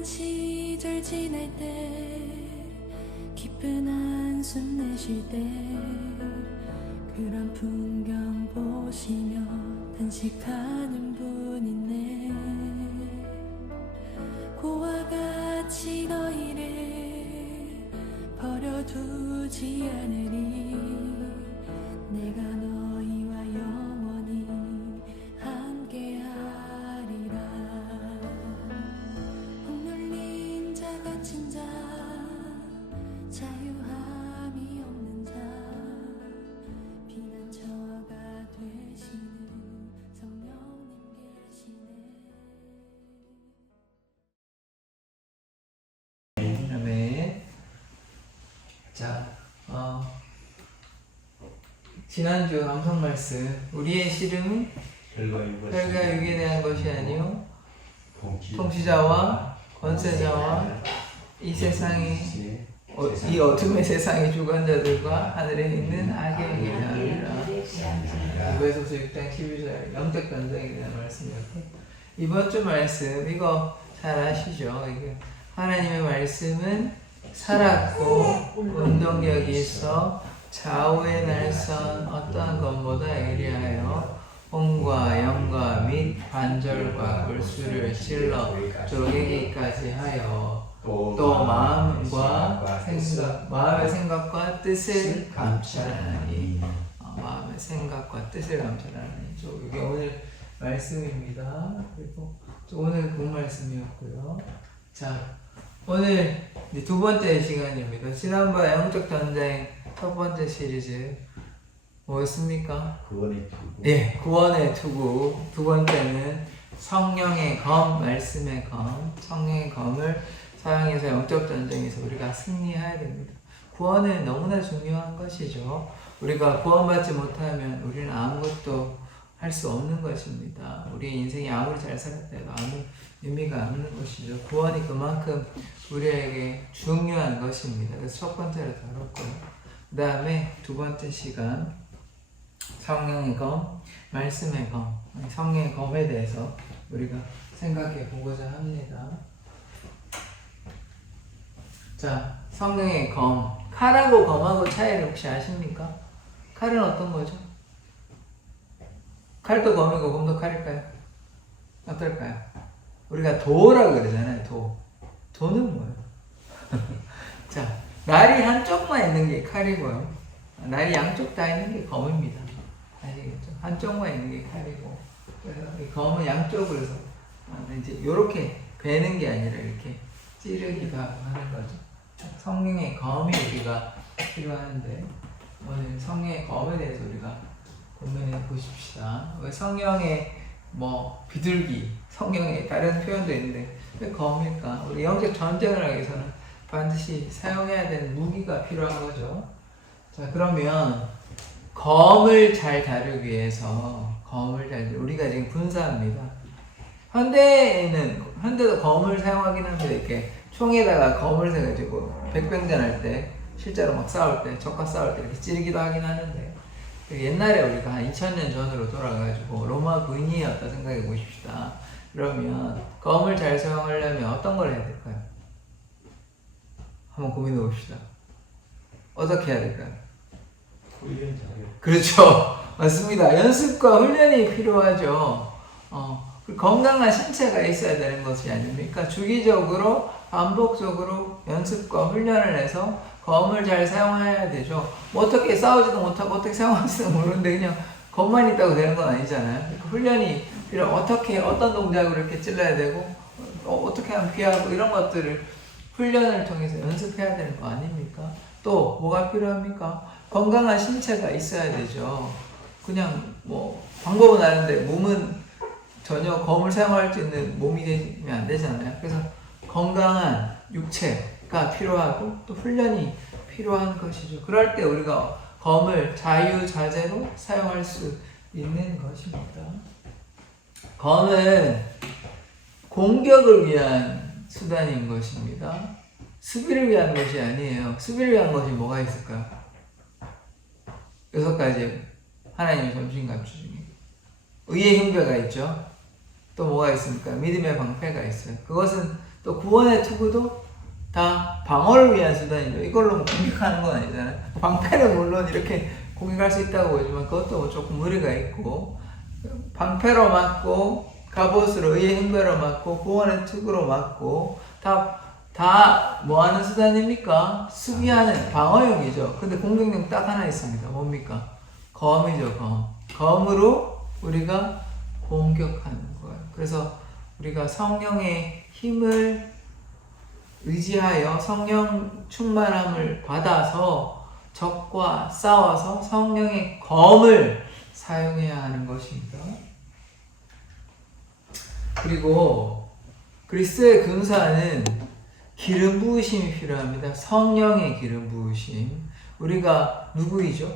행복한 시절 지낼 때 기쁜 한숨 내쉴 때 그런 풍경 보시며 단식하는 분 있네. 고와 같이 너희를 버려두지 않으리. 내가 너희와 영원히 함께하리라. 억눌린 자 갇힌 자 자유함이 없는 자 피난처가 되시는 성령님 계시네. 아멘. 자, 지난주 감성 말씀, 우리의 씨름은 혈과 육에 대한 것이 아니요 통치자와 권세자와 이 세상의 이 어둠의 세상의 주관자들과 하늘에 있는 악의 대하리라. 에베소서 6장 12절 영적 전쟁에 대한 말씀이었고, 이번 주 말씀 이거 잘 아시죠? 이게 하나님의 말씀은 살았고 운동력이 있어 좌우의 날선 어떠한 것보다 예리하여 혼과 영과 및 관절과 골수를 찔러 쪼개기까지 하여 또 마음의 생각과 뜻을 감찰하니. 마음의 생각과 뜻을 감찰하니. 이게 오늘 말씀입니다. 그리고 오늘 본 말씀이었고요. 자, 오늘 이제 두 번째 시간입니다. 지난번 영적 전쟁 첫 번째 시리즈 뭐였습니까? 구원의 투구. 예, 구원의 투구. 두 번째는 성령의 검, 말씀의 검, 성령의 검을 사용해서 영적 전쟁에서 우리가 승리해야 됩니다. 구원은 너무나 중요한 것이죠. 우리가 구원받지 못하면 우리는 아무것도 할 수 없는 것입니다. 우리의 인생이 아무리 잘 살았다 해도 아무 의미가 없는 것이죠. 구원이 그만큼 우리에게 중요한 것입니다. 그래서 첫 번째로 다뤘고요. 그 다음에 두 번째 시간 성령의 검, 말씀의 검, 성령의 검에 대해서 우리가 생각해 보고자 합니다. 자, 성령의 검, 칼하고 검하고 차이를 혹시 아십니까? 칼은 어떤 거죠? 칼도 검이고 검도 칼일까요? 어떨까요? 우리가 도라고 그러잖아요. 도는 뭐예요? 자, 날이 한쪽만 있는 게 칼이고요. 날이 양쪽 다 있는 게 검입니다. 아시겠죠? 한쪽만 있는 게 칼이고, 그래서 이 검은 양쪽으로 이제 이렇게 베는 게 아니라 이렇게 찌르기도 하는 거죠. 성령의 검이 우리가 필요한데, 오늘 성령의 검에 대해서 우리가 고민해 보십시다. 왜 성령의 비둘기, 성령의 다른 표현도 있는데 왜 검일까? 우리 영적 전쟁을 하기 위해서는 반드시 사용해야 되는 무기가 필요한 거죠. 자, 그러면 검을 잘 다루기 위해서 우리가 지금 분사합니다. 현대도 검을 사용하긴 한데 이렇게 총에다가 검을 세가지고 백병전 할 때 실제로 막 싸울 때 적과 싸울 때 이렇게 찌르기도 하긴 하는데, 옛날에 우리가 한 2000년 전으로 돌아가지고 로마 군인이었다 생각해 보십시다. 그러면 검을 잘 사용하려면 어떤 걸 해야 될까요? 한번 고민해 봅시다. 어떻게 해야 될까요? 훈련 잘해요. 그렇죠. 맞습니다. 연습과 훈련이 필요하죠. 건강한 신체가 있어야 되는 것이 아닙니까? 주기적으로 반복적으로 연습과 훈련을 해서 검을 잘 사용해야 되죠. 어떻게 싸우지도 못하고 어떻게 사용할지도 모르는데 그냥 검만 있다고 되는 건 아니잖아요. 그러니까 훈련이 어떤 동작으로 이렇게 찔러야 되고 어떻게 하면 피하고 이런 것들을 훈련을 통해서 연습해야 되는 거 아닙니까? 또 뭐가 필요합니까? 건강한 신체가 있어야 되죠. 그냥 방법은 아는데 몸은 전혀 검을 사용할 수 있는 몸이 되면 안 되잖아요. 그래서 건강한 육체가 필요하고 또 훈련이 필요한 것이죠. 그럴 때 우리가 검을 자유자재로 사용할 수 있는 것입니다. 검은 공격을 위한 수단인 것입니다. 수비를 위한 것이 아니에요. 수비를 위한 것이 뭐가 있을까요? 6가지 하나님의 점심감추 중에 의의 형배가 있죠. 또 뭐가 있습니까? 믿음의 방패가 있어요. 그것은 또 구원의 투구도 다 방어를 위한 수단이죠. 이걸로 뭐 공격하는 건 아니잖아요. 방패는 물론 이렇게 공격할 수 있다고 보지만 그것도 뭐 조금 무리가 있고, 방패로 맞고 갑옷으로 의의 힘배로 맞고 구원의 투구로 맞고 다 뭐 하는 수단입니까? 수비하는 방어용이죠. 근데 공격용 딱 하나 있습니다. 뭡니까? 검이죠. 검으로 우리가 공격하는 거예요. 그래서 우리가 성령의 힘을 의지하여 성령 충만함을 받아서 적과 싸워서 성령의 검을 사용해야 하는 것입니다. 그리고 그리스도의 군사는 기름 부으심이 필요합니다. 성령의 기름 부으심. 우리가 누구이죠?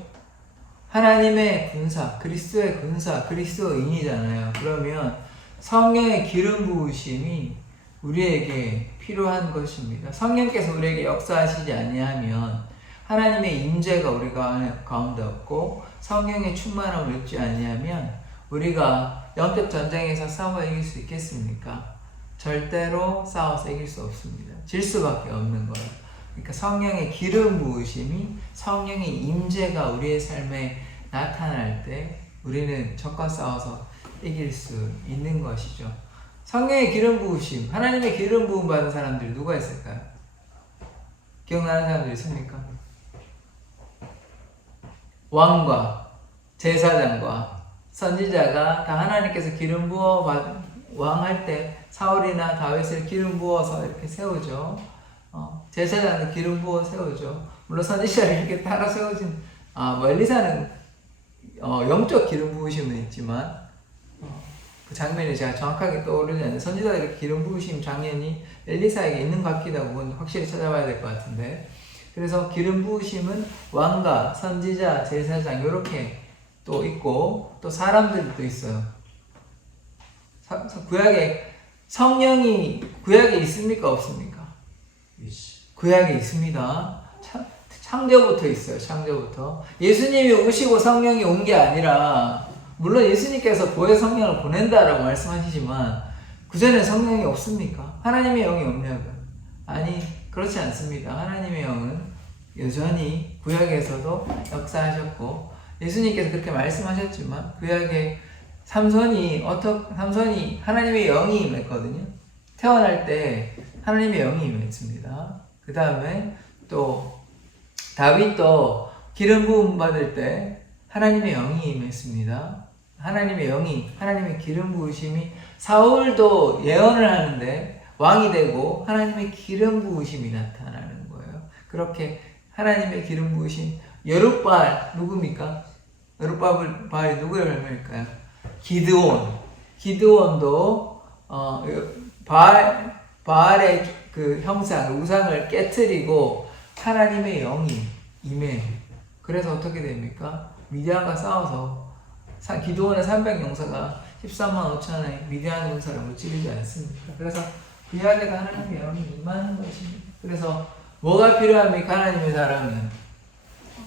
하나님의 군사, 그리스도의 군사, 그리스도인이잖아요. 그러면 성령의 기름 부으심이 우리에게 필요한 것입니다. 성령께서 우리에게 역사하시지 아니하면 하나님의 임재가 우리 가운데 없고 성령의 충만함을 입지 아니하면 우리가 영적 전쟁에서 싸워 이길 수 있겠습니까? 절대로 싸워서 이길 수 없습니다. 질 수밖에 없는 거예요. 그러니까 성령의 기름 부으심이, 성령의 임재가 우리의 삶에 나타날 때 우리는 적과 싸워서 이길 수 있는 것이죠. 성령의 기름 부으심, 하나님의 기름 부음 받은 사람들이 누가 있을까요? 기억나는 사람들 있습니까? 왕과 제사장과 선지자가 다 하나님께서 기름 부어 왕할 때 사울이나 다윗을 기름 부어서 이렇게 세우죠. 제사장도 기름 부어 세우죠. 물론 선지자를 이렇게 따라 세우진, 엘리사는 영적 기름 부으심은 있지만 그 장면이 제가 정확하게 떠오르지 않는데 선지자들의 기름 부으심 장면이 엘리사에게 있는 것 같기도 하고 그건 확실히 찾아봐야 될 것 같은데, 그래서 기름 부으심은 왕과 선지자, 제사장 이렇게 또 있고 또 사람들도 있어요. 구약에 성령이 구약에 있습니까 없습니까? 구약에 있습니다. 창조부터 있어요. 창조부터 예수님이 오시고 성령이 온 게 아니라, 물론 예수님께서 보혜 성령을 보낸다라고 말씀하시지만 그 전에 성령이 없습니까? 하나님의 영이 없냐고요? 아니, 그렇지 않습니다. 하나님의 영은 여전히 구약에서도 역사하셨고 예수님께서 그렇게 말씀하셨지만 구약에 삼손이 하나님의 영이 임했거든요. 태어날 때 하나님의 영이 임했습니다. 그 다음에 또 다윗도 기름 부음 받을 때 하나님의 영이 임했습니다. 하나님의 기름 부으심이, 사울도 예언을 하는데 왕이 되고 하나님의 기름 부으심이 나타나는 거예요. 그렇게 하나님의 기름 부으심, 여룻바알 누굽니까? 여룻바알이 누구의 별명일까요? 기드온도 바알의 그 형상, 우상을 깨트리고 하나님의 영이 임해. 그래서 어떻게 됩니까? 미디안과 싸워서 기드온의 300용사가 13만 5천의 미디안 용사를 무찌르지 않습니까? 그래서 그 이야기가 하나님의 영이 임하는 것입니다. 그래서 뭐가 필요합니까? 하나님의 사랑은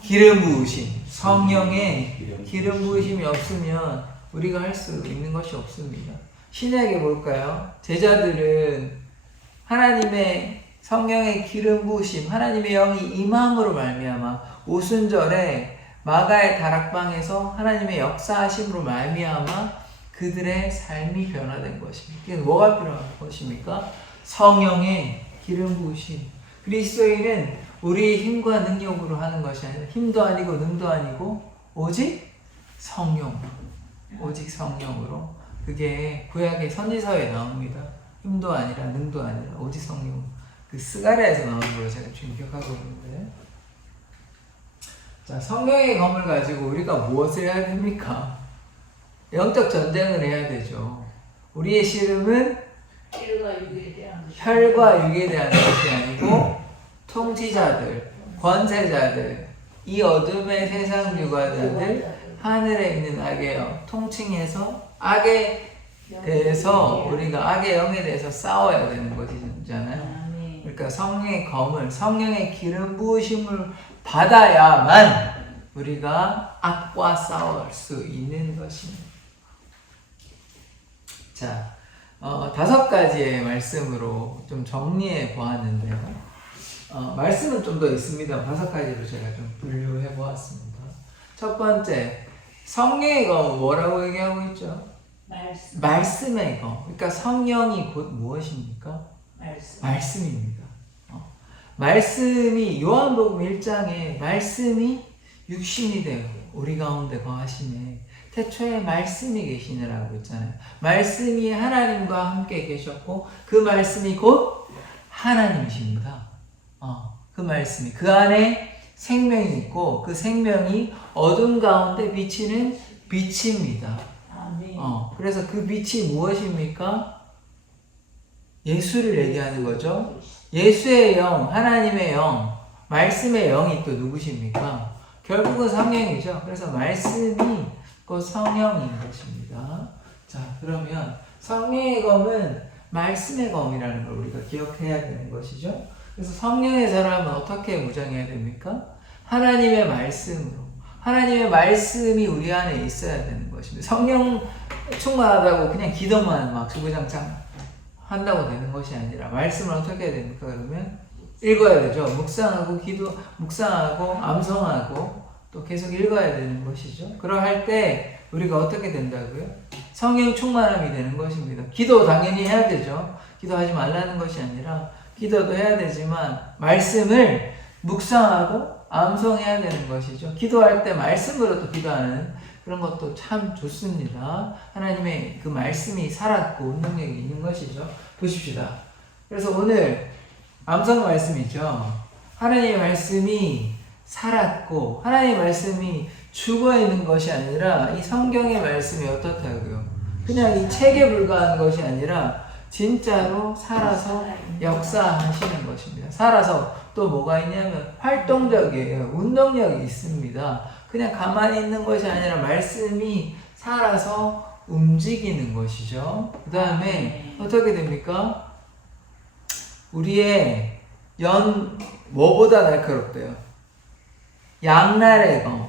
기름 부으심, 성령의 기름 부으심이 없으면 우리가 할 수 있는 것이 없습니다. 신약에 볼까요? 제자들은 하나님의 성령의 기름 부으심, 하나님의 영이 임함으로 말미암아 오순절에 마가의 다락방에서 하나님의 역사하심으로 말미암아 그들의 삶이 변화된 것입니다. 그래서 뭐가 필요한 것입니까? 성령의 기름 부으심. 그리스도인은 우리의 힘과 능력으로 하는 것이 아니라, 힘도 아니고 능도 아니고 오직 성령, 오직 성령으로. 그게 구약의 선지서에 나옵니다. 힘도 아니라 능도 아니라 오직 성령. 그 스가랴에서 나오는 걸로 제가 지금 기억하고 있는데, 자, 성령의 검을 가지고 우리가 무엇을 해야 됩니까? 영적 전쟁을 해야 되죠. 우리의 씨름은 혈과 육에 대한 것이 아니고 통치자들, 권세자들, 이 어둠의 세상 유관자들, 하늘에 있는 악의 영, 통칭해서 악에 대해서 우리가 악의 영에 대해서 싸워야 되는 것이잖아요. 그러니까 성령의 검을, 성령의 기름 부으심을 받아야만 우리가 악과 싸울 수 있는 것입니다. 자, 다섯 가지의 말씀으로 좀 정리해 보았는데요. 말씀은 좀 더 있습니다. 다섯 가지로 제가 좀 분류해 보았습니다. 첫 번째, 성령의 검은 뭐라고 얘기하고 있죠? 말씀의 검. 그러니까 성령이 곧 무엇입니까? 말씀입니다. 말씀이 요한복음 1장에 말씀이 육신이 되어 우리 가운데 거하시네. 태초에 말씀이 계시느라고 있잖아요. 말씀이 하나님과 함께 계셨고 그 말씀이 곧 하나님이십니다. 그 말씀이 그 안에 생명이 있고 그 생명이 어둠 가운데 비치는 빛입니다. 그래서 그 빛이 무엇입니까? 예수를 얘기하는 거죠. 예수의 영, 하나님의 영, 말씀의 영이 또 누구십니까? 결국은 성령이죠. 그래서 말씀이 곧 성령인 것입니다. 자, 그러면 성령의 검은 말씀의 검이라는 걸 우리가 기억해야 되는 것이죠. 그래서 성령의 사람은 어떻게 무장해야 됩니까? 하나님의 말씀으로. 하나님의 말씀이 우리 안에 있어야 되는 것입니다. 성령 충만하다고 그냥 기도만 막 주구장창 한다고 되는 것이 아니라 말씀을 어떻게 해야 됩니까? 그러면 읽어야 되죠. 묵상하고 암송하고 또 계속 읽어야 되는 것이죠. 그러할 때 우리가 어떻게 된다고요? 성령 충만함이 되는 것입니다. 기도 당연히 해야 되죠. 기도하지 말라는 것이 아니라 기도도 해야 되지만 말씀을 묵상하고 암송해야 되는 것이죠. 기도할 때 말씀으로 또 기도하는 그런 것도 참 좋습니다. 하나님의 그 말씀이 살았고 운동력이 있는 것이죠. 보십시다. 그래서 오늘 암송 말씀이죠. 하나님의 말씀이 살았고 하나님의 말씀이 죽어있는 것이 아니라 이 성경의 말씀이 어떻다고요? 그냥 이 책에 불과한 것이 아니라 진짜로 살아서 역사하시는 것입니다. 살아서 또 뭐가 있냐면 활동적이에요. 운동력이 있습니다. 그냥 가만히 있는 것이 아니라 말씀이 살아서 움직이는 것이죠. 그 다음에 어떻게 됩니까? 우리의 뭐보다 날카롭대요? 양날의 검.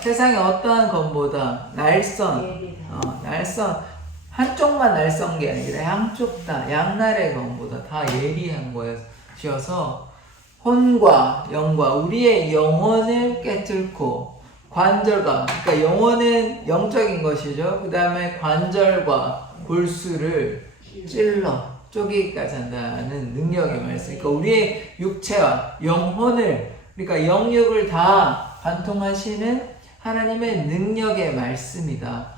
세상의 어떠한 검보다 날선, 한쪽만 날선 게 아니라 양쪽 다 양날의 검보다 다 예리한 것이어서 혼과 영과 우리의 영혼을 깨뚫고 관절과, 그러니까 영혼은 영적인 것이죠. 그 다음에 관절과 골수를 찔러 쪼개기까지 한다는 능력의 말씀. 그러니까 우리의 육체와 영혼을, 그러니까 영육을 다 관통하시는 하나님의 능력의 말씀이다.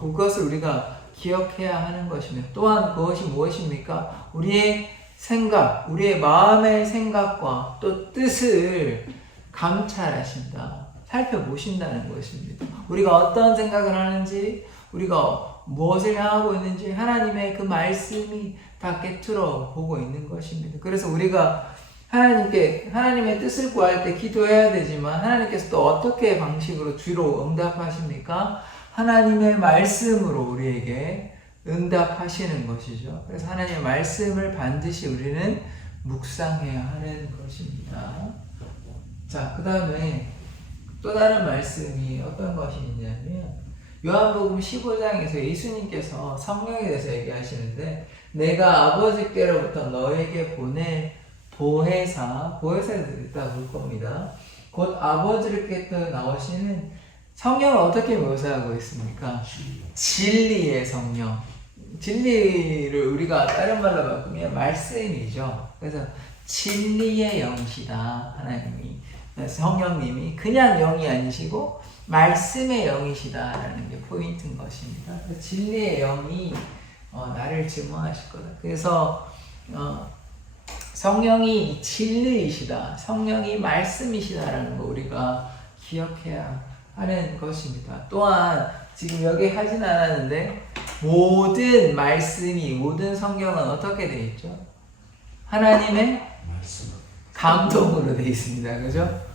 그것을 우리가 기억해야 하는 것이며, 또한 그것이 무엇입니까? 우리의 생각, 우리의 마음의 생각과 또 뜻을 감찰하신다. 살펴보신다는 것입니다. 우리가 어떤 생각을 하는지, 우리가 무엇을 향하고 있는지 하나님의 그 말씀이 다 깨트려 보고 있는 것입니다. 그래서 우리가 하나님의 뜻을 구할 때 기도해야 되지만 하나님께서 또 어떻게 방식으로 주로 응답하십니까? 하나님의 말씀으로 우리에게 응답하시는 것이죠. 그래서 하나님의 말씀을 반드시 우리는 묵상해야 하는 것입니다. 자, 그 다음에 또 다른 말씀이 어떤 것이 있냐면 요한복음 15장에서 예수님께서 성령에 대해서 얘기하시는데, 내가 아버지께로부터 너에게 보낼 보혜사를 있다고 볼 겁니다. 곧 아버지께서 나오시는 성령을 어떻게 묘사하고 있습니까? 진리의 성령. 진리를 우리가 다른 말로 바꾸면 말씀이죠. 그래서 진리의 영이시다. 하나님이, 성령님이 그냥 영이 아니시고 말씀의 영이시다라는 게 포인트인 것입니다. 진리의 영이 나를 증언하실 거다. 그래서 성령이 진리이시다, 성령이 말씀이시다라는 거 우리가 기억해야 하는 것입니다. 또한 지금 여기 하진 않았는데 모든 말씀이, 모든 성경은 어떻게 되어 있죠? 하나님의 감동으로 되어 있습니다. 그죠?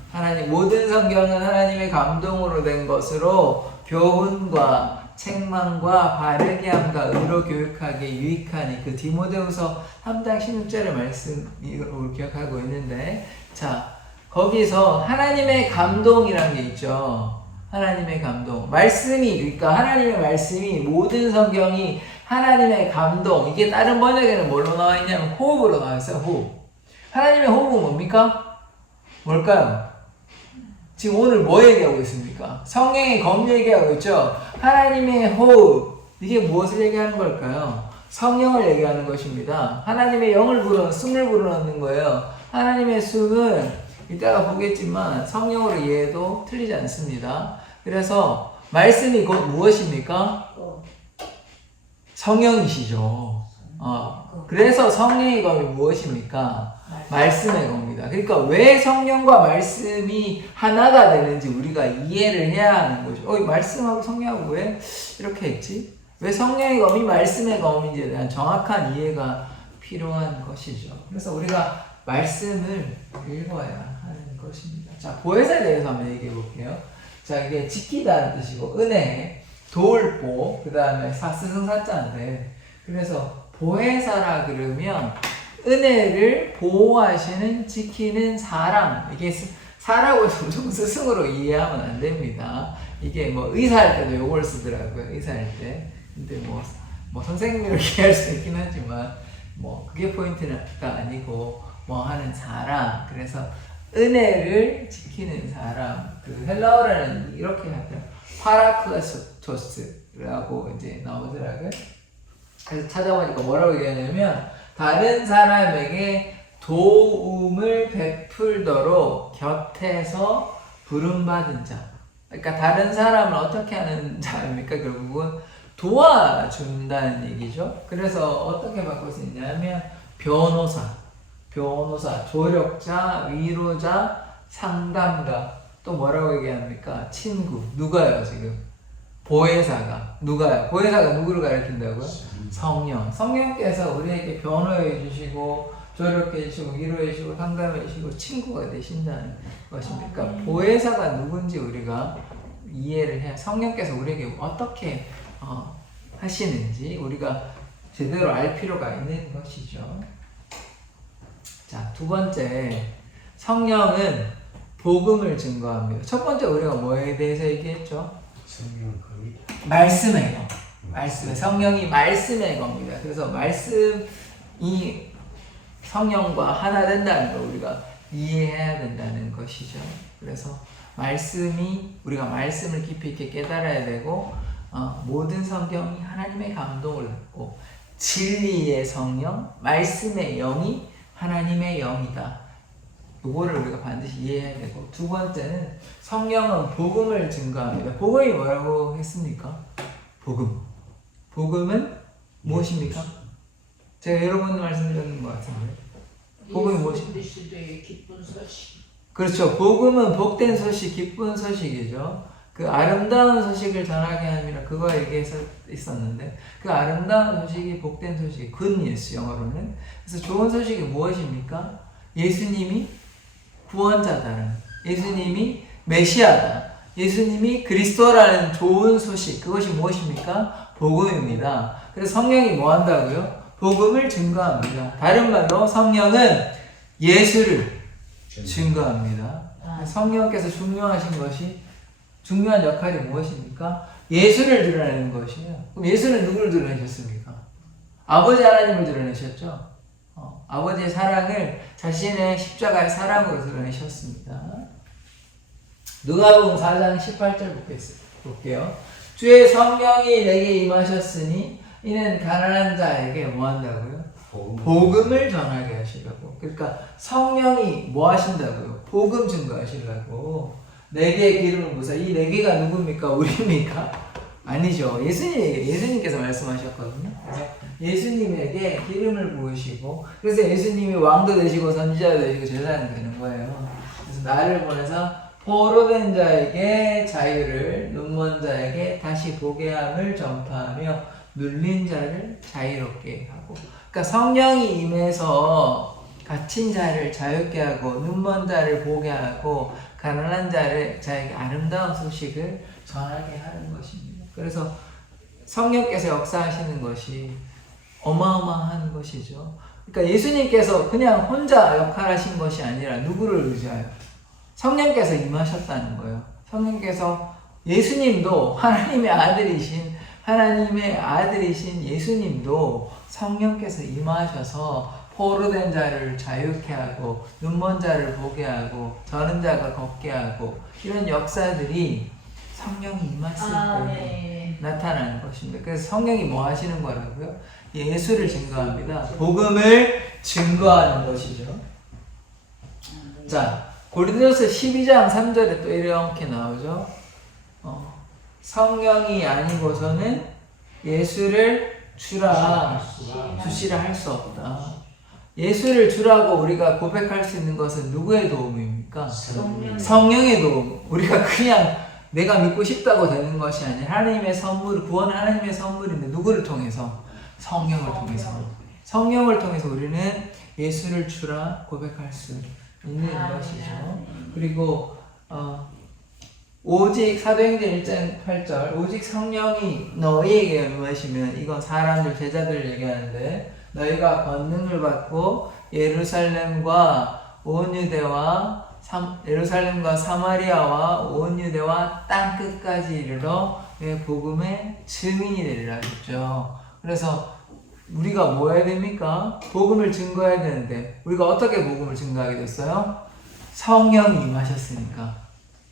모든 성경은 하나님의 감동으로 된 것으로 교훈과 책망과 바르게 함과 의로 교육하기에 유익하니, 그 디모데후서 3장 16절의 말씀으로 기억하고 있는데, 자, 거기서 하나님의 감동이라는 게 있죠. 하나님의 감동. 말씀이, 그러니까 하나님의 말씀이, 모든 성경이 하나님의 감동. 이게 다른 번역에는 뭘로 나와 있냐면 호흡으로 나와 있어요. 호흡. 하나님의 호흡은 뭡니까? 뭘까요? 지금 오늘 뭐 얘기하고 있습니까? 성령의 검 얘기하고 있죠? 하나님의 호흡. 이게 무엇을 얘기하는 걸까요? 성령을 얘기하는 것입니다. 하나님의 영을 숨을 불어넣는 거예요. 하나님의 숨은 이따가 보겠지만 성령으로 이해해도 틀리지 않습니다. 그래서 말씀이 곧 무엇입니까? 성령이시죠. 그래서 성령의 검이 무엇입니까? 말씀의 겁니다. 그러니까 왜 성령과 말씀이 하나가 되는지 우리가 이해를 해야 하는 거죠. 말씀하고 성령하고 왜 이렇게 했지? 왜 성령의 검이 말씀의 검인지에 대한 정확한 이해가 필요한 것이죠. 그래서 우리가 말씀을 읽어야 하는 것입니다. 자, 보혜사에 대해서 한번 얘기해 볼게요. 자, 이게 지키다는 뜻이고, 은혜, 돌보, 그 다음에 사스승사자인데, 그래서 보혜사라 그러면 은혜를 보호하시는, 지키는 사람. 이게 사라고 좀 스승으로 이해하면 안 됩니다. 이게 뭐 의사할 때도 요걸 쓰더라고요. 의사할 때. 근데 뭐 선생님으로 이해할 수 있긴 하지만, 뭐 그게 포인트가 아니고, 뭐 하는 사람. 그래서 은혜를 지키는 사람. 그 헬라어로는 이렇게 하죠. 파라클레토스라고 이제 나오더라고요. 그래서 찾아보니까 뭐라고 얘기하냐면, 다른 사람에게 도움을 베풀도록 곁에서 부름받은 자. 그러니까 다른 사람을 어떻게 하는 자입니까? 결국은 도와준다는 얘기죠. 그래서 어떻게 바꿀 수 있냐면 변호사, 조력자, 위로자, 상담가, 또 뭐라고 얘기합니까? 친구. 누가요 지금? 보혜사가. 누가요? 보혜사가 누구를 가리킨다고요? 성령. 성령께서 우리에게 변호해 주시고 조력해 주시고 위로해 주시고 상담해 주시고 친구가 되신다는 것입니까? 보혜사가 누군지 우리가 이해를 해야, 성령께서 우리에게 어떻게 하시는지 우리가 제대로 알 필요가 있는 것이죠. 자, 두 번째, 성령은 복음을 증거합니다. 첫 번째 우리가 뭐에 대해서 얘기했죠? 성령 거의 말씀의 검. 성령이 말씀의 겁니다. 그래서 말씀이 성령과 하나 된다는 걸 우리가 이해해야 된다는 것이죠. 그래서 우리가 말씀을 깊이 있게 깨달아야 되고, 모든 성경이 하나님의 감동을 받고, 진리의 성령, 말씀의 영이 하나님의 영이다. 이거를 우리가 반드시 이해해야 되고, 두 번째는 성령은 복음을 증거합니다. 복음이 뭐라고 했습니까? 복음은 무엇입니까? 제가 여러 번 말씀드렸는 것 같은데, 복음이 무엇입니까? 기쁜 소식. 그렇죠. 복음은 복된 소식, 기쁜 소식이죠. 그 아름다운 소식을 전하게 함이라 그거 얘기해서 있었는데, 그 아름다운 소식이 복된 소식이 good news, 영어로는. 그래서 좋은 소식이 무엇입니까? 예수님이 구원자다라는, 예수님이 메시아다, 예수님이 그리스도라는 좋은 소식, 그것이 무엇입니까? 복음입니다. 그래서 성령이 뭐 한다고요? 복음을 증거합니다. 다른 말로 성령은 예수를 증거합니다. 성령께서 중요한 역할이 무엇입니까? 예수를 드러내는 것이에요. 그럼 예수는 누구를 드러내셨습니까? 아버지 하나님을 드러내셨죠. 아버지의 사랑을 자신의 십자가의 사랑으로 드러내셨습니다. 누가복음 4장 18절 볼게요. 주의 성령이 내게 임하셨으니 이는 가난한 자에게 뭐 한다고요? 복음을 전하게 하시려고. 그러니까 성령이 뭐 하신다고요? 복음 증거하시려고. 네 개의 기름을 부사. 이 네 개가 누굽니까? 우리입니까? 아니죠. 예수님께서 말씀하셨거든요. 그래서 예수님에게 기름을 부으시고, 그래서 예수님이 왕도 되시고 선지자도 되시고 제사장이 되는 거예요. 그래서 나를 보내서 포로된 자에게 자유를, 눈먼 자에게 다시 보게 함을 전파하며 눌린 자를 자유롭게 하고. 그러니까 성령이 임해서 갇힌 자를 자유케 하고, 눈먼 자를 보게 하고, 가난한 자에게 아름다운 소식을 전하게 하는 것입니다. 그래서 성령께서 역사하시는 것이 어마어마한 것이죠. 그러니까 예수님께서 그냥 혼자 역할하신 것이 아니라 누구를 의지하여? 성령께서 임하셨다는 거예요. 성령께서, 예수님도 하나님의 아들이신 하나님의 아들이신 예수님도 성령께서 임하셔서 포로된 자를 자유케 하고 눈먼 자를 보게 하고 저는 자가 걷게 하고 이런 역사들이 성령이 임했을 때 네. 나타나는 것입니다. 그래서 성령이 뭐 하시는 거라고요? 예수를 증거합니다. 복음을 증거하는 것이죠. 자, 고린도서 12장 3절에 또 이렇게 나오죠. 성령이 아니고서는 예수를 주시라 할 수 없다. 예수를 주라고 우리가 고백할 수 있는 것은 누구의 도움입니까? 성령의 도움. 우리가 그냥 내가 믿고 싶다고 되는 것이 아니라 하나님의 선물, 구원은 하나님의 선물인데 누구를 통해서? 성령을 통해서. 성령을 통해서 우리는 예수를 주라 고백할 수 있는 것이죠. 그리고 오직 사도행전 1장 8절 오직 성령이 너희에게 임하시면 이건 사람들 제자들 얘기하는데 너희가 권능을 받고 예루살렘과 사마리아와 온 유대와 땅 끝까지 이르러 내 복음의 증인이 되리라 했죠. 그래서 우리가 뭐 해야 됩니까? 복음을 증거해야 되는데 우리가 어떻게 복음을 증거하게 됐어요? 성령이 임하셨으니까.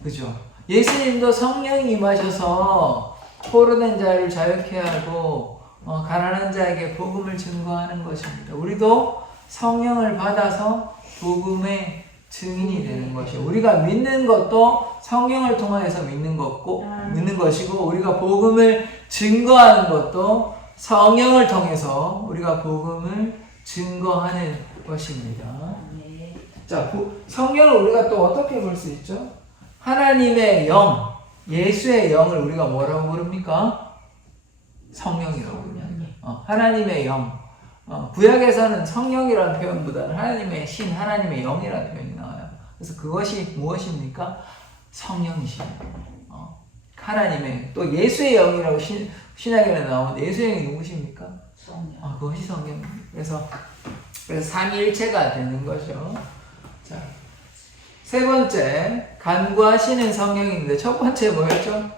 그죠? 예수님도 성령이 임하셔서 포로된 자를 자유케 하고 가난한 자에게 복음을 증거하는 것입니다. 우리도 성령을 받아서 복음의 증인이 되는 것이요. 우리가 믿는 것도 성령을 통해서 믿는 것이고 우리가 복음을 증거하는 것도 성령을 통해서 우리가 복음을 증거하는 것입니다. 자, 성령을 우리가 또 어떻게 볼 수 있죠? 하나님의 영, 예수의 영을 우리가 뭐라고 부릅니까? 성령이라고 부릅니다. 하나님의 영. 구약에서는 성령이라는 표현보다는 하나님의 신, 하나님의 영이라는 표현이 나와요. 그래서 그것이 무엇입니까? 성령이십니다. 하나님의, 또 예수의 영이라고 신약에는 나오는데 예수의 영이 누구십니까? 성령. 그것이 성령입니다. 그래서 삼위일체가 되는 거죠. 자, 세 번째, 간구하시는 성령인데 첫 번째 뭐였죠?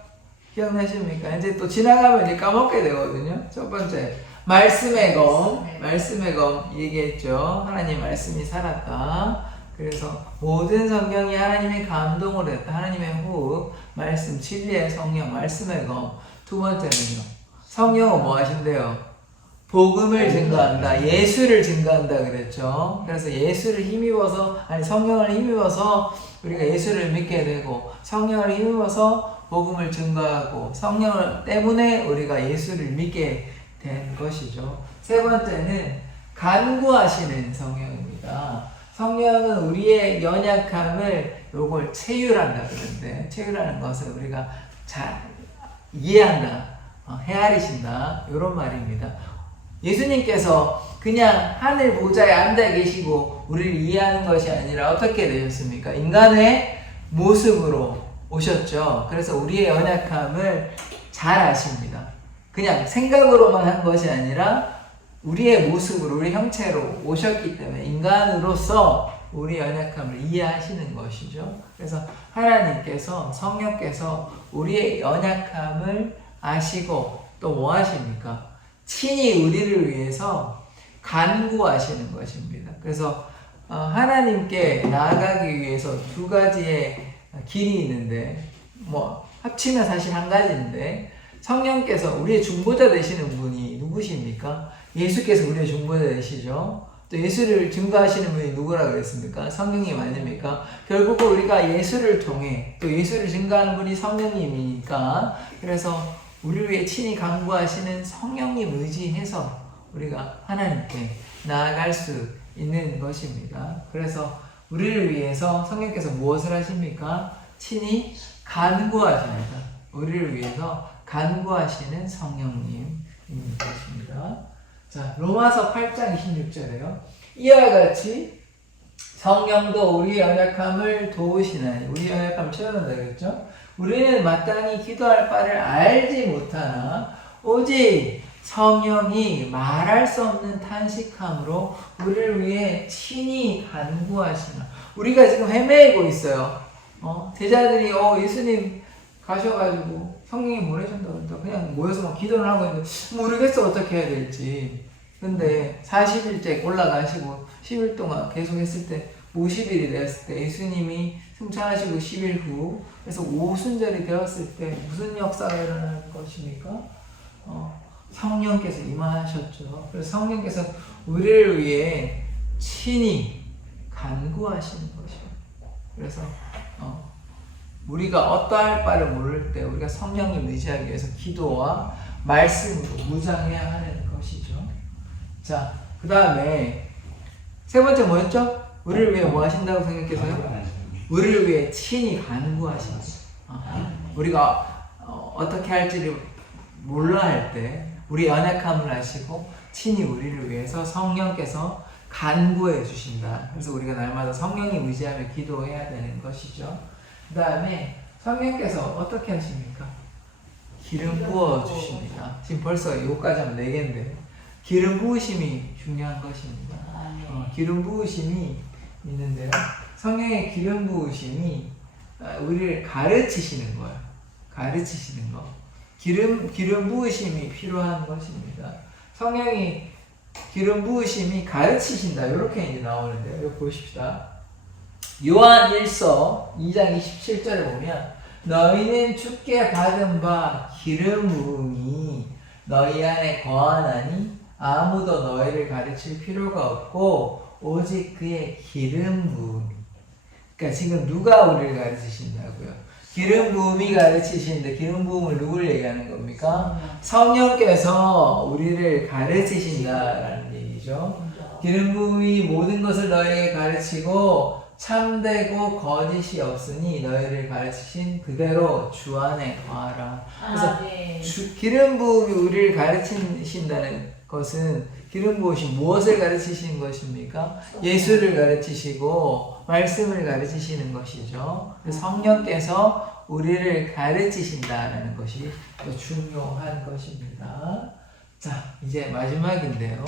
기억나십니까? 이제 또 지나가면 이제 까먹게 되거든요. 첫 번째, 말씀의 검 얘기했죠. 하나님 말씀이 살았다. 그래서 모든 성경이 하나님의 감동으로 했다. 하나님의 호흡, 말씀, 진리의 성령, 말씀의 검. 두 번째는요. 성령은 뭐 하신대요? 복음을 증거한다. 예수를 증거한다 그랬죠. 그래서 예수를 힘입어서, 성령을 힘입어서 우리가 예수를 믿게 되고, 성령을 힘입어서 복음을 증거하고, 성령 때문에 우리가 예수를 믿게 된 것이죠. 세 번째는 간구하시는 성령입니다. 성령은 우리의 연약함을 요걸 체휼한다 그러는데, 체휼하는 것을 우리가 잘 이해한다, 헤아리신다, 이런 말입니다. 예수님께서 그냥 하늘 보좌에 앉아 계시고 우리를 이해하는 것이 아니라 어떻게 되셨습니까? 인간의 모습으로 오셨죠. 그래서 우리의 연약함을 잘 아십니다. 그냥 생각으로만 한 것이 아니라 우리의 모습으로, 우리 형체로 오셨기 때문에 인간으로서 우리의 연약함을 이해하시는 것이죠. 그래서 하나님께서, 성령께서 우리의 연약함을 아시고 또 뭐 하십니까? 친히 우리를 위해서 간구하시는 것입니다. 그래서 하나님께 나아가기 위해서 두 가지의 길이 있는데, 뭐 합치면 사실 한 가지인데, 성령께서 우리의 중보자 되시는 분이 누구십니까? 예수께서 우리의 중보자 되시죠. 또 예수를 증거하시는 분이 누구라 그랬습니까? 성령님 아닙니까? 결국은 우리가 예수를 통해 또 예수를 증거하는 분이 성령님이니까, 그래서 우리를 위해 친히 간구하시는 성령님 의지해서 우리가 하나님께 나아갈 수 있는 것입니다. 그래서 우리를 위해서 성령께서 무엇을 하십니까? 친히 간구하십니다. 우리를 위해서 간구하시는 성령님인 것입니다. 자, 로마서 8장 26절에요. 이와 같이 성령도 우리의 연약함을 도우시나니, 우리의 연약함을 채워준다 그랬죠? 우리는 마땅히 기도할 바를 알지 못하나 오직 성령이 말할 수 없는 탄식함으로 우리를 위해 친히 간구하시나. 우리가 지금 헤매고 있어요. 제자들이 예수님 가셔가지고 성령이 보내준다고 그런다. 그냥 모여서 막 기도를 하고 있는데 모르겠어 어떻게 해야 될지. 근데 40일째 올라가시고 10일 동안 계속 했을 때 50일이 되었을 때 예수님이 승천하시고 10일 후 그래서 오순절이 되었을 때 무슨 역사가 일어나는 것입니까? 성령께서 임하셨죠. 그래서 성령께서 우리를 위해 친히 간구하시는 것이에요. 그래서 우리가 어떠할 바를 모를 때 우리가 성령님 의지하기 위해서 기도와 말씀으로 무장해야 하는 것이죠. 자, 그 다음에 세 번째 뭐였죠? 우리를 위해 뭐 하신다고 생각해서요? 우리를 위해 친히 간구하신다. 우리가 어떻게 할지를 몰라 할 때 우리 연약함을 아시고 친히 우리를 위해서 성령께서 간구해 주신다. 그래서 우리가 날마다 성령님 의지하며 기도해야 되는 것이죠. 그 다음에 성령께서 어떻게 하십니까? 기름 부어 주십니다. 지금 벌써 요까지 하면 4개인데 기름 부으심이 중요한 것입니다. 기름 부으심이 있는데요. 성령의 기름 부으심이 우리를 가르치시는 거예요. 가르치시는 거. 기름 부으심이 필요한 것입니다. 성령이 기름 부으심이 가르치신다. 이렇게 이제 나오는데요. 이거 보십시다. 요한 1서 2장 27절에 보면 너희는 주께 받은 바 기름 부음이 너희 안에 거하나니 아무도 너희를 가르칠 필요가 없고 오직 그의 기름 부음이. 그러니까 지금 누가 우리를 가르치신다고요? 기름 부음이 가르치시는데 기름 부음을 누구를 얘기하는 겁니까? 성령께서 우리를 가르치신다라는 얘기죠. 기름 부음이 모든 것을 너희에게 가르치고 참되고 거짓이 없으니 너희를 가르치신 그대로 주 안에 거하라. 그래서 기름 부음이 우리를 가르치신다는 것은 기름 부으신 무엇을 가르치시는 것입니까? 예수를 가르치시고 말씀을 가르치시는 것이죠. 성령께서 우리를 가르치신다는 것이 중요한 것입니다. 자, 이제 마지막인데요.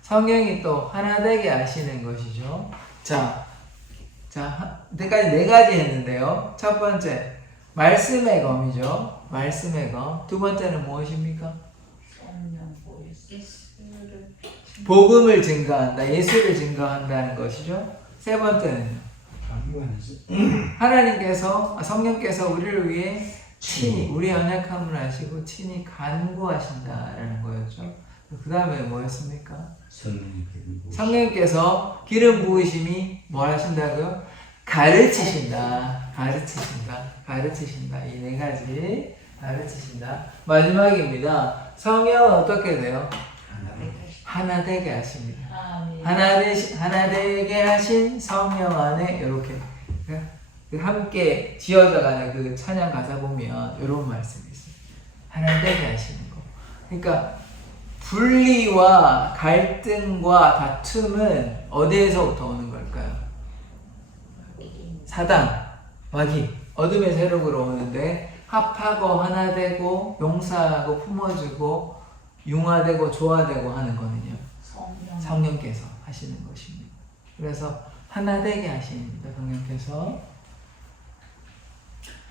성령이 또 하나 되게 하시는 것이죠. 자, 이때까지 4가지 했는데요. 첫 번째, 말씀의 검이죠. 말씀의 검. 두 번째는 무엇입니까? 복음을 증거한다. 예수를 증거한다는 것이죠. 세 번째는 하나님께서 성령께서 우리를 위해 친히 우리 연약함을 아시고 친히 간구하신다라는 거였죠. 그 다음에 뭐였습니까? 성령께서 기름 부으심이 뭐 하신다고요? 가르치신다. 이 4가지 가르치신다. 마지막입니다. 성령은 어떻게 돼요? 하나 되게 하십니다. 하나 되게 하신 성령 안에 이렇게 함께 지어져가는 그 찬양 가사 보면 이런 말씀이 있어요. 하나 되게 하시는 거. 그러니까 분리와 갈등과 다툼은 어디에서부터 오는 걸까요? 사단, 마귀, 어둠의 세력으로 오는데 합하고 하나 되고 용서하고 품어주고 융화되고 조화되고 하는 거는요. 성령께서 하시는 것입니다. 그래서 하나 되게 하십니다. 성령께서.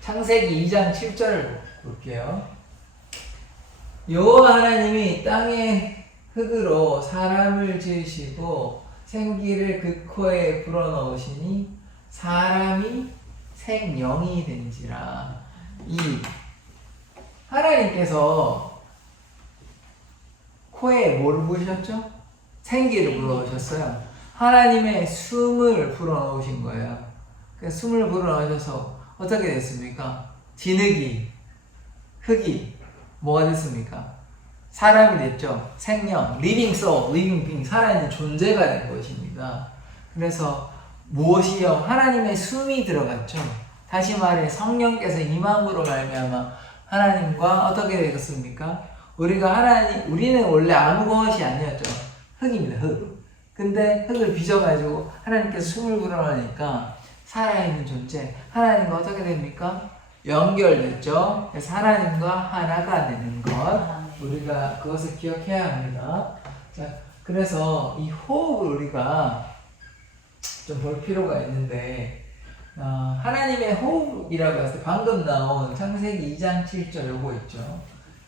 창세기 2장 7절을 볼게요. 여호와 하나님이 땅의 흙으로 사람을 지으시고 생기를 그 코에 불어넣으시니 사람이 생명이 된지라. 이 하나님께서 코에 뭘 부으셨죠? 생기를 불어넣으셨어요. 하나님의 숨을 불어넣으신 거예요. 그 숨을 불어넣으셔서 어떻게 됐습니까? 진흙이, 흙이 뭐가 됐습니까? 사람이 됐죠. 생명, living soul, living being, 살아있는 존재가 된 것입니다. 그래서 무엇이요? 하나님의 숨이 들어갔죠. 다시 말해 성령께서 임함으로 말미암아 하나님과 어떻게 되겠습니까? 우리는 원래 아무것이 아니었죠. 흙입니다. 흙. 근데 흙을 빚어가지고 하나님께서 숨을 불어넣으니까 살아있는 존재, 하나님과 어떻게 됩니까? 연결됐죠. 그래서 하나님과 하나가 되는 것, 우리가 그것을 기억해야 합니다. 자, 그래서 이 호흡을 우리가 좀 볼 필요가 있는데, 하나님의 호흡이라고 했을 때 방금 나온 창세기 2장 7절 요거 있죠.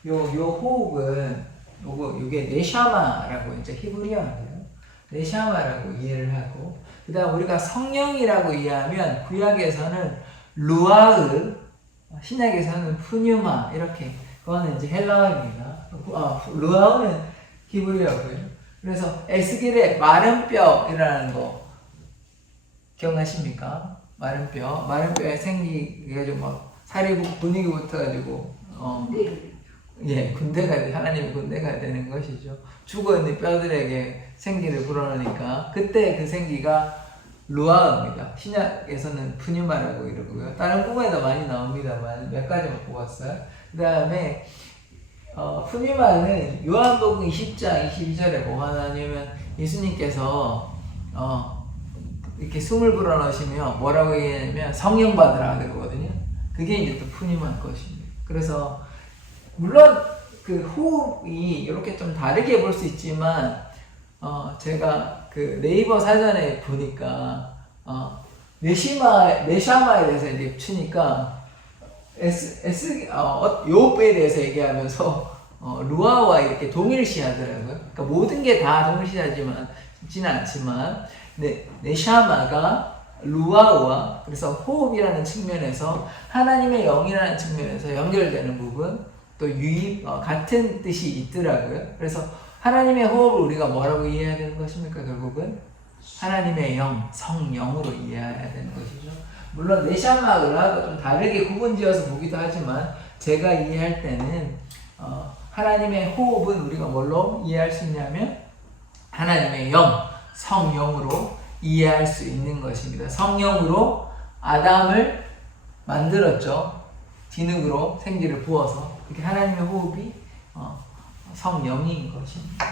요 호흡은 요게 네샤마라고 이제 히브리어인데요. 네샤마라고 이해를 하고, 그 다음 우리가 성령이라고 이해하면 구약에서는 루아흐, 신약에서는 푸뉴마, 이렇게, 그거는 이제 헬라어입니다. 루아흐는 히브리어고요. 그래서 에스겔의 마른 뼈이라는 거 기억나십니까? 마른 뼈에 생기가지고 막 살이 분위기 붙어가지고 예, 하나님의 군대가 되는 것이죠. 죽어있는 뼈들에게 생기를 불어넣으니까 그때 그 생기가 루아입니다. 신약에서는 푸뉴마라고 이러고요. 다른 부분에도 많이 나옵니다만 몇 가지만 뽑았어요. 그 다음에 푸뉴마는 요한복음 20장 22절에 뭐가 나냐면 예수님께서 이렇게 숨을 불어넣으시면 뭐라고 얘기하냐면 성령 받으라 그러거든요. 그게 이제 또 푸뉴마일 것입니다. 그래서 물론 그 호흡이 이렇게 좀 다르게 볼 수 있지만 제가 그 네이버 사전에 보니까 네샤마에 대해서 이제 치니까 요법에 대해서 얘기하면서 루아와 이렇게 동일시하더라고요. 그러니까 모든 게 다 동일시하지는 않지만 네샤마가 루아와 그래서 호흡이라는 측면에서 하나님의 영이라는 측면에서 연결되는 부분, 또 유입 같은 뜻이 있더라고요. 그래서 하나님의 호흡을 우리가 뭐라고 이해해야 되는 것입니까? 결국은 하나님의 영, 성령으로 이해해야 되는 것이죠. 물론 네샤마가 좀 다르게 구분지어서 보기도 하지만 제가 이해할 때는 하나님의 호흡은 우리가 뭘로 이해할 수 있냐면 하나님의 영, 성령으로 이해할 수 있는 것입니다. 성령으로 아담을 만들었죠. 진흙으로 생기를 부어서. 이렇게 하나님의 호흡이 성령인 것입니다.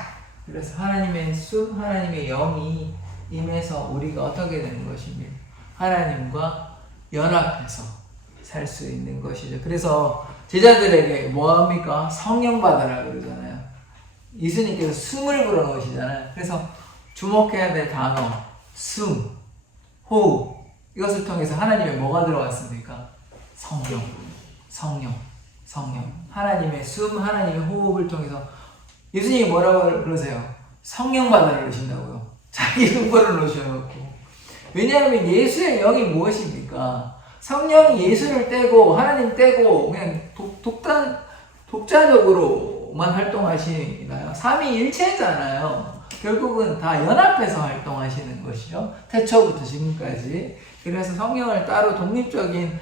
그래서 하나님의 숨, 하나님의 영이 임해서 우리가 어떻게 되는 것입니까? 하나님과 연합해서 살 수 있는 것이죠. 그래서 제자들에게 뭐합니까? 성령 받으라 그러잖아요. 예수님께서 숨을 불어넣으시잖아요. 그래서 주목해야 될 단어, 숨, 호흡, 이것을 통해서 하나님의 뭐가 들어왔습니까? 성령. 하나님의 숨, 하나님의 호흡을 통해서 예수님이 뭐라고 그러세요? 성령 받으라 그러신다고요. 자기 승부를 놓으셔놓고. 왜냐하면 예수의 영이 무엇입니까? 성령이 예수를 떼고 하나님 떼고 그냥 독자적으로만 활동하시나요? 삼위일체잖아요. 결국은 다 연합해서 활동하시는 것이죠. 태초부터 지금까지. 그래서 성령을 따로 독립적인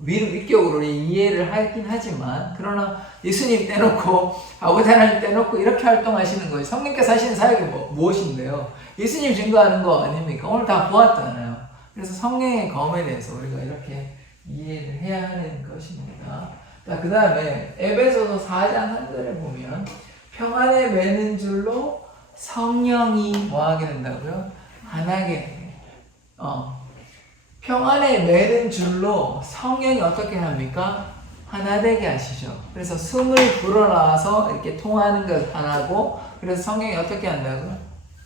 위격으로 이해를 하긴 하지만, 그러나 예수님 떼놓고 아버지 하나님 떼놓고 이렇게 활동하시는 거예요. 성령께서 하시는 사역이 무엇인데요? 예수님 증거하는 거 아닙니까? 오늘 다 보았잖아요. 그래서 성령의 검에 대해서 우리가 이렇게 이해를 해야 하는 것입니다. 그 다음에 에베소서 4장 1절에 보면 평안에 매는 줄로 성령이 뭐하게 된다고요? 하나게 평안에 매는 줄로 성령이 어떻게 합니까? 하나 되게 하시죠. 그래서 숨을 불어넣어서 이렇게 통하는 것 하나고, 그래서 성령이 어떻게 한다고요?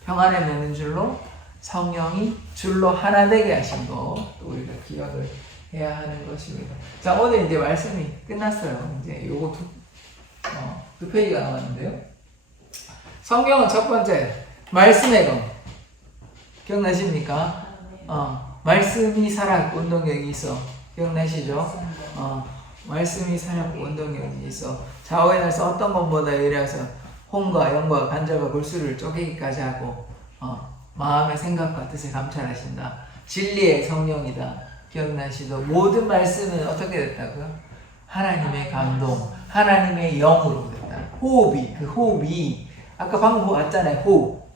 평안에 매는 줄로 성령이 줄로 하나 되게 하신 거, 또 우리가 기억을 해야 하는 것입니다. 자, 오늘 이제 말씀이 끝났어요. 이제 요거 두 페이지가 남았는데요. 성경은 첫 번째, 말씀의 검. 기억나십니까? 말씀이 살았고 운동력이 있어. 기억나시죠? 말씀이 살았고 운동력이 있어. 좌우에 나서 어떤 것보다 예리해서 혼과 영과 간절과 골수를 쪼개기까지 하고 마음의 생각과 뜻을 감찰하신다. 진리의 성령이다. 기억나시죠? 모든 말씀은 어떻게 됐다고요? 하나님의 감동, 하나님의 영으로 됐다. 호흡이 아까 방금 봤잖아요.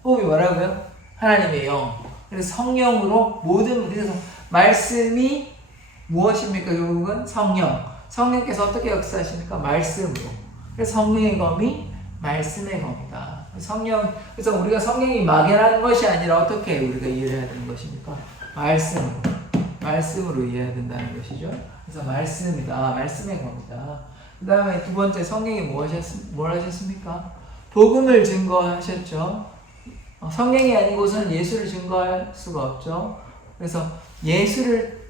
호흡이 뭐라고요? 하나님의 영. 그래서 성령으로 그래서 말씀이 무엇입니까? 결국은 성령께서 어떻게 역사하십니까? 말씀으로. 그래서 성령의 검이 말씀의 검이다. 그래서 우리가 성령이 막연한 것이 아니라 어떻게 우리가 이해를 해야 되는 것입니까? 말씀으로 이해해야 된다는 것이죠. 그래서 말씀이다. 말씀의 검이다. 그 다음에 두 번째, 성령이 뭘 하셨습니까? 복음을 증거하셨죠. 성령이 아니고서는 예수를 증거할 수가 없죠. 그래서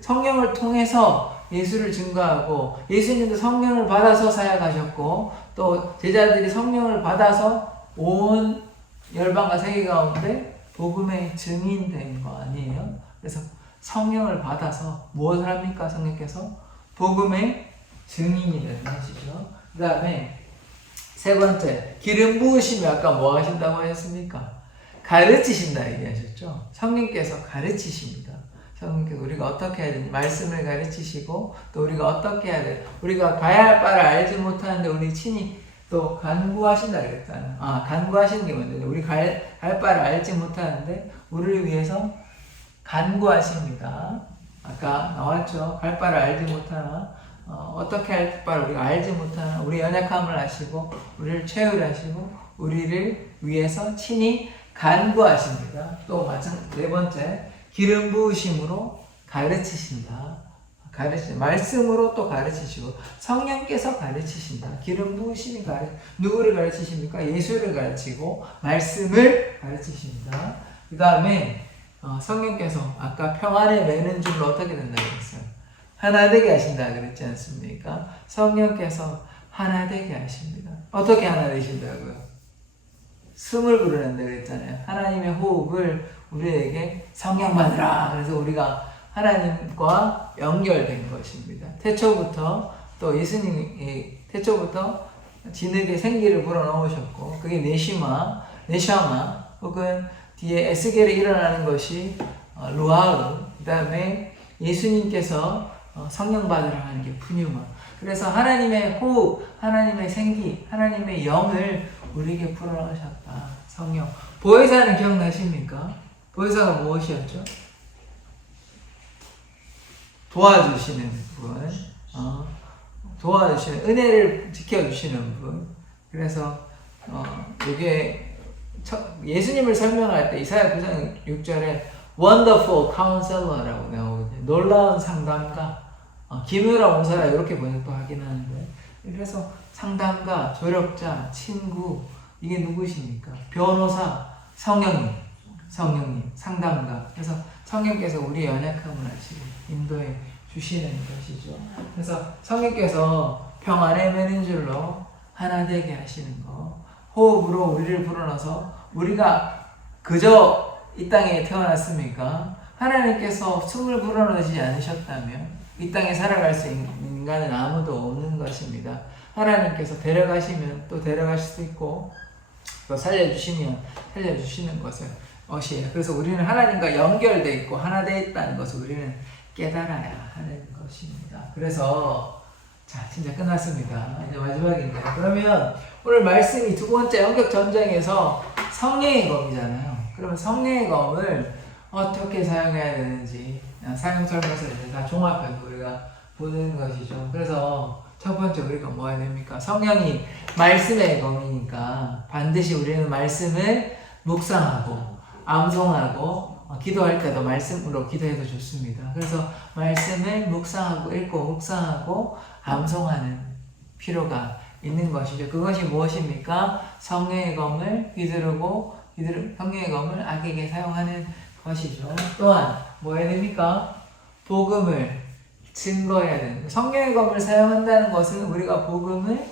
성령을 통해서 예수를 증거하고, 예수님도 성령을 받아서 사역하셨고, 또 제자들이 성령을 받아서 온 열방과 세계 가운데 복음의 증인된 거 아니에요? 그래서 성령을 받아서 무엇을 합니까? 성령께서 복음의 증인이 되는 것이죠. 그 다음에 세 번째, 기름 부으심이 아까 뭐 하신다고 하셨습니까? 가르치신다 얘기하셨죠. 성령께서 가르치십니다. 성령께서 우리가 어떻게 해야 되는지 말씀을 가르치시고, 또 우리가 어떻게 해야 돼, 우리가 가야 할 바를 알지 못하는데 우리 친히 또 간구하신다 그랬잖아요. 간구하시는 게 뭔지, 우리 갈 바를 알지 못하는데 우리를 위해서 간구하십니다. 아까 나왔죠. 갈 바를 알지 못하나, 어떻게 할 바를 우리가 알지 못하나, 우리 연약함을 아시고 우리를 채우하시고 우리를 위해서 친히 간구하십니다. 또 마찬가지 네 번째, 기름 부으심으로 가르치신다. 말씀으로 또 가르치시고, 성령께서 가르치신다. 기름 부으심이 누구를 가르치십니까? 예수를 가르치고 말씀을 가르치십니다. 그 다음에 성령께서 아까 평안에 매는 줄로 어떻게 된다고 했어요? 하나 되게 하신다 그랬지 않습니까? 성령께서 하나 되게 하십니다. 어떻게 하나 되신다고요? 숨을 부르는다 그랬잖아요. 하나님의 호흡을 우리에게 성령 받으라. 그래서 우리가 하나님과 연결된 것입니다. 태초부터 또 예수님이 태초부터 진흙에 생기를 불어넣으셨고, 그게 네샤마 혹은 뒤에 에스겔에 일어나는 것이 루아흐, 그 다음에 예수님께서 성령 받으라 하는 게 푸뉴마. 그래서 하나님의 호흡, 하나님의 생기, 하나님의 영을 우리에게 불어넣으셨다. 성령. 보혜사는 기억나십니까? 보혜사가 무엇이었죠? 도와주시는 분, 도와주시는, 은혜를 지켜주시는 분. 그래서 이게 예수님을 설명할 때 이사야 9장 6절에 Wonderful Counselor라고 나오거든요. 놀라운 상담가, 기묘한 온사라 이렇게 번역도 하긴 하는데, 그래서 상담가, 조력자, 친구, 이게 누구십니까? 변호사, 성령님, 상담가. 그래서 성령께서 우리의 연약함을 아시고 인도해 주시는 것이죠. 그래서 성령께서 평안에 매는 줄로 하나 되게 하시는 거, 호흡으로 우리를 불어넣어서, 우리가 그저 이 땅에 태어났습니까? 하나님께서 숨을 불어넣지 않으셨다면 이 땅에 살아갈 수 있는 인간은 아무도 없는 것입니다. 하나님께서 데려가시면 또 데려가실 수 있고, 또 살려주시면 살려주시는 것이에요. 그래서 우리는 하나님과 연결되어 있고 하나 되어 있다는 것을 우리는 깨달아야 하는 것입니다. 그래서 자, 진짜 끝났습니다. 이제 마지막인데, 그러면 오늘 말씀이 두 번째 영적 전쟁에서 성령의 검이잖아요. 그러면 성령의 검을 어떻게 사용해야 되는지 사용 설명서를 다 종합해서 우리가 보는 것이죠. 그래서 첫 번째 우리가 뭐 해야 됩니까? 성령이 말씀의 검이니까 반드시 우리는 말씀을 묵상하고 암송하고, 기도할 때도 말씀으로 기도해도 좋습니다. 그래서 말씀을 묵상하고 읽고 묵상하고 암송하는 필요가 있는 것이죠. 그것이 무엇입니까? 성령의 검을 성령의 검을 악에게 사용하는 것이죠. 또한 뭐 해야 됩니까? 복음을 증거해야 되는 거예요. 성령의 검을 사용한다는 것은 우리가 복음을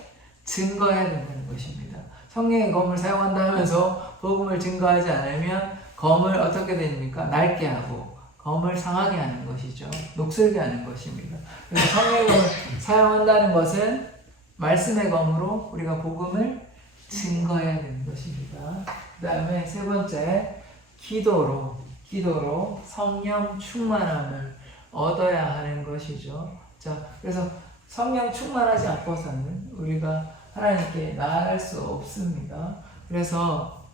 증거해야 된다는 것입니다. 성령의 검을 사용한다 하면서 복음을 증거하지 않으면 검을 어떻게 됩니까? 낡게 하고 검을 상하게 하는 것이죠. 녹슬게 하는 것입니다. 그래서 성령의 검을 사용한다는 것은 말씀의 검으로 우리가 복음을 증거해야 되는 것입니다. 그 다음에 세 번째, 기도로 성령 충만함을 얻어야 하는 것이죠. 자, 그래서 성령 충만하지 않고서는 우리가 하나님께 나아갈 수 없습니다. 그래서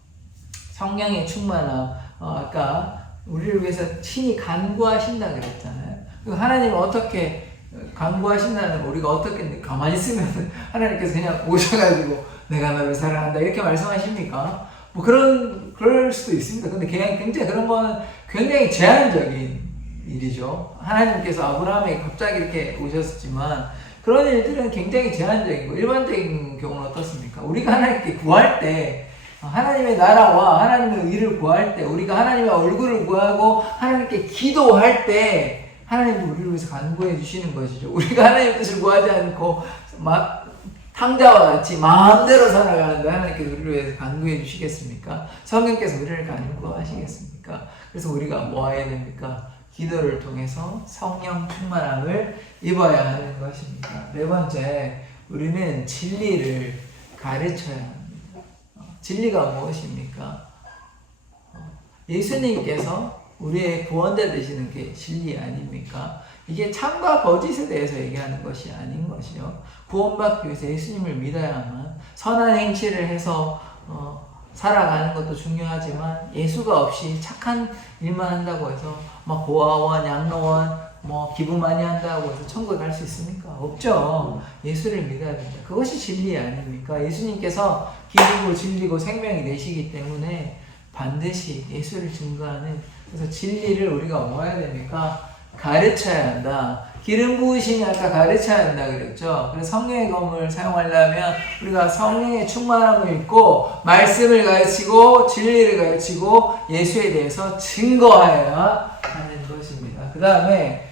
성령의 충만함, 아까 우리를 위해서 친히 간구하신다 그랬잖아요. 하나님은 어떻게 간구하신다는 거, 우리가 어떻게 가만히 있으면 하나님께서 그냥 오셔가지고 내가 너를 사랑한다 이렇게 말씀하십니까? 뭐 그럴 수도 있습니다. 근데 굉장히 그런 거는 굉장히 제한적인 일이죠. 하나님께서 아브라함에게 갑자기 이렇게 오셨지만 그런 일들은 굉장히 제한적이고, 일반적인 경우는 어떻습니까? 우리가 하나님께 구할 때 하나님의 나라와 하나님의 의를 구할 때, 우리가 하나님의 얼굴을 구하고 하나님께 기도할 때 하나님도 우리를 위해서 간구해 주시는 것이죠. 우리가 하나님의 뜻을 구하지 않고 탕자와 같이 마음대로 살아가는데 하나님께서 우리를 위해서 간구해 주시겠습니까? 성령께서 우리를 간구하시겠습니까? 그래서 우리가 뭐 해야 됩니까? 기도를 통해서 성령 충만함을 입어야 하는 것입니다. 네 번째, 우리는 진리를 가르쳐야 합니다. 진리가 무엇입니까? 예수님께서 우리의 구원자 되시는 게 진리 아닙니까? 이게 참과 거짓에 대해서 얘기하는 것이 아닌 것이요. 구원받기 위해서 예수님을 믿어야만 선한 행실을 해서 살아가는 것도 중요하지만 예수가 없이 착한 일만 한다고 해서 막 고아원, 양로원, 기부 많이 한다고 해서 천국에 갈 수 있습니까? 없죠. 예수를 믿어야 된다. 그것이 진리 아닙니까? 예수님께서 길이고 진리고 생명이 되시기 때문에 반드시 예수를 증거하는, 그래서 진리를 우리가 뭐 해야 됩니까? 가르쳐야 한다. 기름 부으심이 아까 가르쳐야 한다 그랬죠. 그래서 성령의 검을 사용하려면 우리가 성령의 충만함을 입고 말씀을 가르치고 진리를 가르치고 예수에 대해서 증거하여야 하는 것입니다. 그 다음에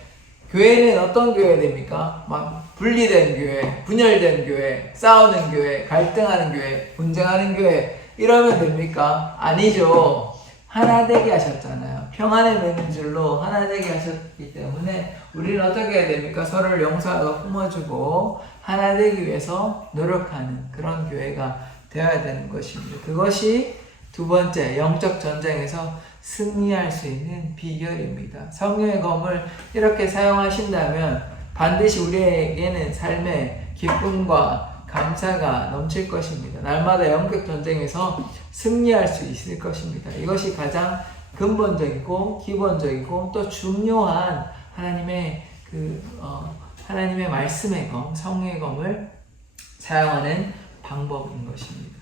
교회는 어떤 교회가 됩니까? 막 분리된 교회, 분열된 교회, 싸우는 교회, 갈등하는 교회, 분쟁하는 교회 이러면 됩니까? 아니죠. 하나 되게 하셨잖아요. 평안을 맺는 줄로 하나 되게 하셨기 때문에 우리는 어떻게 해야 됩니까? 서로를 용서하고 품어주고 하나 되기 위해서 노력하는 그런 교회가 되어야 되는 것입니다. 그것이 두 번째, 영적 전쟁에서 승리할 수 있는 비결입니다. 성령의 검을 이렇게 사용하신다면 반드시 우리에게는 삶의 기쁨과 감사가 넘칠 것입니다. 날마다 영적 전쟁에서 승리할 수 있을 것입니다. 이것이 가장 근본적이고 기본적이고 또 중요한 하나님의 하나님의 말씀의 검, 성령의 검을 사용하는 방법인 것입니다.